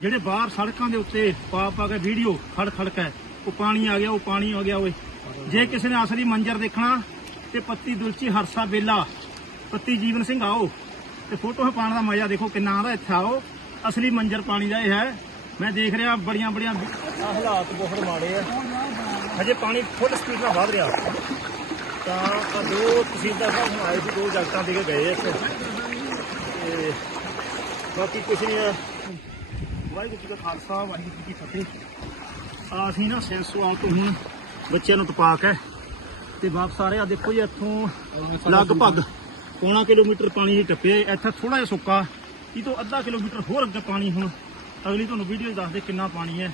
ਜਿਹੜੇ ਬਾਹਰ ਸੜਕਾਂ ਦੇ ਉੱਤੇ ਪਾ ਪਾ ਕੇ ਵੀਡੀਓ ਖੜ ਖੜ ਕੇ ਉਹ ਪਾਣੀ ਆ ਗਿਆ, ਉਹ ਪਾਣੀ ਆ ਗਿਆ ਓਏ। ਜੇ ਕਿਸੇ ਨੇ ਅਸਲੀ ਮੰਜ਼ਰ ਦੇਖਣਾ, ਤੇ ਪੱਤੀ ਦੁਲਚੀ ਹਰਸਾ ਬੇਲਾ, ਪੱਤੀ ਜੀਵਨ ਸਿੰਘ ਆਓ, ਤੇ ਫੋਟੋ ਪਾਣ ਦਾ ਮਜ਼ਾ ਦੇਖੋ ਕਿੰਨਾ ਆਉਂਦਾ, ਇੱਥੇ ਆਓ। ਅਸਲੀ ਮੰਜ਼ਰ ਪਾਣੀ ਦਾ ਇਹ ਹੈ। ਮੈਂ ਦੇਖ ਰਿਹਾ ਬੜੀਆਂ ਬੜੀਆਂ ਹਾਲਾਤ ਬਹੁਤ ਮਾੜੇ ਆ। ਹਜੇ ਪਾਣੀ ਫੁੱਲ ਸਪੀਡ ਨਾਲ ਵਧ ਰਿਹਾ। ਤਾਂ ਦੋ ਤਹਿਸੀਲਦਾਰ ਸਾਹਿਬ ਆਏ ਸੀ, ਦੋ ਜਗਤਾਂ ਦੇ ਕੇ ਗਏ ਇੱਥੇ। ਬਾਕੀ ਕੁਛ ਨਹੀਂ ਵਾਹਿਗੁਰੂ ਜੀ ਕਾ ਖਾਲਸਾ, ਵਾਹਿਗੁਰੂ ਜੀ ਕੀ ਫਤਿਹ। ਆ ਅਸੀਂ ਨਾ ਸੈਂਸੋਆਲ ਤੋਂ ਹੁਣ ਬੱਚਿਆਂ ਨੂੰ ਟਪਾ ਕੇ ਤੇ ਵਾਪਸ ਆ ਰਹੇ ਆ। ਦੇਖੋ ਜੀ, ਇੱਥੋਂ ਲਗਭਗ ਪੌਣਾ ਕਿਲੋਮੀਟਰ ਪਾਣੀ ਹੀ ਟੱਪਿਆ ਇੱਥੇ ਥੋੜਾ ਜਿਹਾ ਸੁੱਕਾ, ਇਹ ਤੋਂ ਅੱਧਾ ਕਿਲੋਮੀਟਰ ਹੋਰ ਅੱਗੇ ਪਾਣੀ ਹੁਣ। ਅਗਲੀ ਤੁਹਾਨੂੰ ਵੀਡੀਓ ਦੱਸਦੇ ਕਿੰਨਾ ਪਾਣੀ ਹੈ।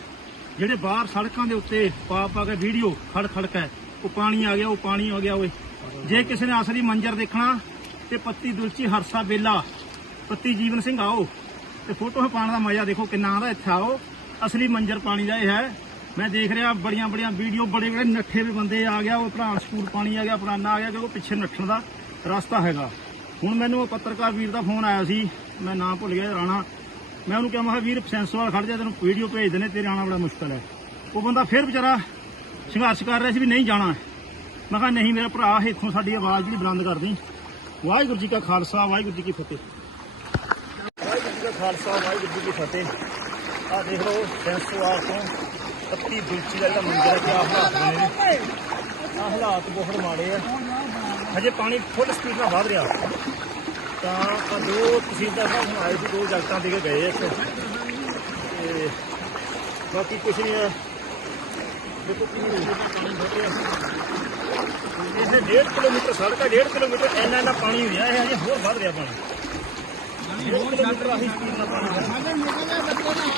ਜਿਹੜੇ ਬਾਹਰ ਸੜਕਾਂ ਦੇ ਉੱਤੇ ਪਾ ਪਾ ਕੇ ਵੀਡੀਓ ਖੜ ਖੜ ਕੇ ਉਹ ਪਾਣੀ ਆ ਗਿਆ, ਉਹ ਪਾਣੀ ਆ ਗਿਆ, ਓਏ। ਜੇ ਕਿਸੇ ਨੇ ਅਸਲੀ ਮੰਜ਼ਰ ਦੇਖਣਾ ਤੇ ਪੱਤੀ ਦੁਲਚੀ ਹਰਸਾ ਬੇਲਾ, ਪੱਤੀ ਜੀਵਨ ਸਿੰਘ ਆਓ। ਤੇ ਫੋਟੋ ਪਾਣ ਦਾ ਮਜ਼ਾ ਦੇਖੋ ਕਿੰਨਾ ਆਉਂਦਾ ਇੱਥੇ ਆਓ। ਅਸਲੀ ਮੰਜ਼ਰ ਪਾਣੀ ਦਾ ਇਹ ਹੈ। ਮੈਂ ਦੇਖ ਰਿਹਾ ਬੜੀਆਂ ਬੜੀਆਂ ਵੀਡੀਓ, ਬੜੇ ਬੜੇ ਨੱਠੇ ਵੀ ਬੰਦੇ ਆ ਗਿਆ, ਉਹ ਭਰਾ ਸਕੂਲ ਪਾਣੀ ਆ ਗਿਆ, ਪੁਰਾਣਾ ਆ ਗਿਆ, ਕਿਉਂਕਿ ਪਿੱਛੇ ਨੱਠਣ ਦਾ ਰਸਤਾ ਹੈਗਾ। ਹੁਣ ਮੈਨੂੰ ਉਹ ਪੱਤਰਕਾਰ ਵੀਰ ਦਾ ਫੋਨ ਆਇਆ ਸੀ, ਮੈਂ ਨਾਮ ਭੁੱਲ ਗਿਆ, ਰਾਣਾ। ਮੈਂ ਉਹਨੂੰ ਕਿਹਾ, ਮੈਂ ਕਿਹਾ, ਵੀਰ, ਸੈਂਸਵਾਲ ਖੜ ਜਾ, ਤੈਨੂੰ ਵੀਡੀਓ ਭੇਜ ਦੇਣੇ ਤੇਰੇ ਆਉਣਾ ਬੜਾ ਮੁਸ਼ਕਲ ਹੈ। ਉਹ ਬੰਦਾ ਫਿਰ ਵਿਚਾਰਾ ਸੰਘਰਸ਼ ਕਰ ਰਿਹਾ ਸੀ ਵੀ ਨਹੀਂ ਜਾਣਾ। ਮੈਂ ਕਿਹਾ, ਨਹੀਂ ਮੇਰਾ ਭਰਾ, ਇੱਥੋਂ ਸਾਡੀ ਆਵਾਜ਼ ਜਿਹੜੀ ਬੁਲੰਦ ਕਰਦੀ। ਵਾਹਿਗੁਰੂ ਜੀ ਕਾ ਖਾਲਸਾ, ਵਾਹਿਗੁਰੂ ਜੀ ਕੀ ਫਤਿਹ। ਖਾਲਸਾ ਵਾਹਿਗੁਰੂ ਜੀ ਕੀ ਫਤਿਹ। ਆ ਦੇਖ ਲਓ ਸੈਂਸਵਾਲ ਤੋਂ ਪੱਤੀ ਦੁਲਚੀ ਦਾ ਜਿਹੜਾ ਮੰਜ਼ਰ ਹੈ, ਕਿਆ ਹਾਲਾਤ ਬਣੇ ਨੇ। ਆ ਹਾਲਾਤ ਬਹੁਤ ਮਾੜੇ ਆ। ਹਜੇ ਪਾਣੀ ਫੁੱਲ ਸਪੀਡ ਨਾਲ ਵਧ ਰਿਹਾ। ਤਾਂ ਆਹ ਦੋ ਤਹਿਸੀਲਦਾਰ ਸਾਹਿਬ ਹੁਣ ਆਏ ਸੀ, ਦੋ ਜਗਤਾਂ ਦੇ ਕੇ ਗਏ ਇੱਥੇ। ਤੇ ਬਾਕੀ ਕੁਛ ਨਹੀਂ ਹੈ ਦੇਖੋ ਕੀ ਪਾਣੀ ਵਧ ਰਿਹਾ। ਇਹਨੇ 1.5 ਕਿਲੋਮੀਟਰ, ਸੜਕ ਹੈ 1.5 ਕਿਲੋਮੀਟਰ ਇੰਨਾ ਇੰਨਾ ਪਾਣੀ ਹੋਇਆ, ਇਹ ਹਜੇ ਹੋਰ ਵਧ ਰਿਹਾ ਪਾਣੀ। 1.5 ਕਿਲੋਮੀਟਰ ਆਹੀ ਸਪੀਡ ਨਾਲ ਪਾਣੀ ਹੈ